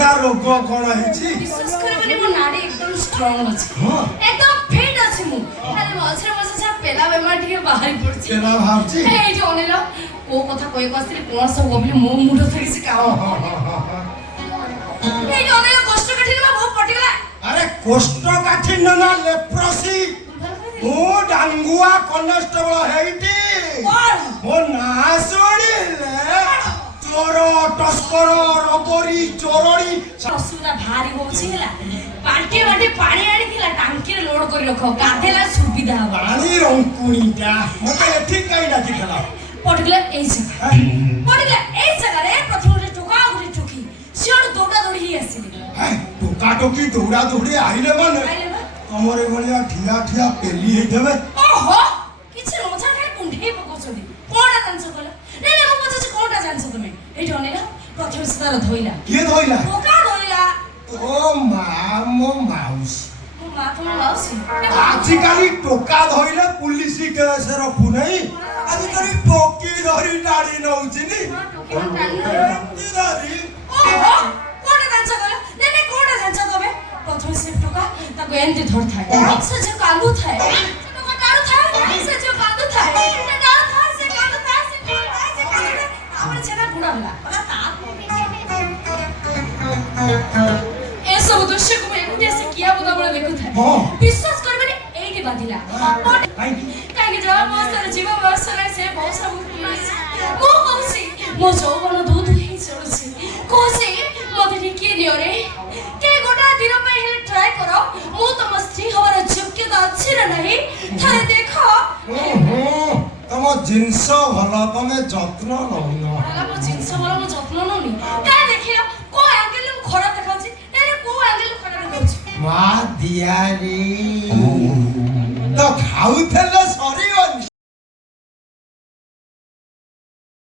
ना रोग कौन है विश्वास करबनी मो नाडी एकदम स्ट्रांग अछि एकदम फिट अछि मु अरे मझरे मझे जा पेला बेमार ठीक बाहर पड़छि पेला भाबछि ए जोनेला को कथा कोइ कसरी कोन सब गबली मो मुंड थके से काम ए जोनेला कष्ट काठी ना बहुत पटिगला अरे कोष्ठ काठी ना लेप्रोसी ओ डांगुआ कॉन्स्टेबल हेइटी ओ ना सोडीले चोर टस्कर रबरी चोरड़ी असुविधा भारी होछि हला पार्टी वाटी पानी आनी थिला टांकी रे लोड करि रखो गाधेला सुविधा हबा पानी रंकुणीटा मते एठी काई डाकी खेला पटिगला ए जगह रे प्रथम रे टोका उडी टोकी सियोड दौड़ा दौड़ी ही आसीले टोका टोकी दौड़ा दौड़ी आइले माने हमरे भलिया ठिया ठिया पेली हे देबे ओहो किछि रोजा खाली कुंढे पकोछदी कोडा जानछ बोला नै नै मो पछे कोडा जानछ तुमे एठी अनेला प्रथम सदार धोइला के धोइला टोका धोइला ओ मो माउस मो मा तुम माउसी आजिकाली टोका धोइले पुलिस केस रखु नै आजि तरी टोकी धरी डाडी नउछि नि टोकी धरी ओहो कोडा जानछ बोला नै नै कोडा जानछ तबे प्रथम से टोका ताको एंती धर थाए से जे कांदू थाए से टोका डारू थाए से जे कांदू थाए से डारू थाए से कांदू थाए से कांदू थाए से कांदू थाए हमर छेना गुडा होला ओला ता ए सब दृश्य को एकुटिया से किया बुदा बळे देखु थाए विश्वास करबनी एठी बाधिला काहे जवाब मस्तर जीव वर्षले से बहुत सब मो कोसी मो जौवन दूध ही चलुछि कोसी मते निके नियो रे के गोटा दिन पे हेले ट्राई करो मो तम स्त्री हमारा योग्यता अछि ना नहीं थारे देखो तम जिंस भलो तमे जत्न नउनो आला मो जिंस भलो मो जत्न नउनी काहे देखियो को एंगल मु खरा देखाउछि नै को एंगल खरा देखाउछि मा दिया रे तो खाउथले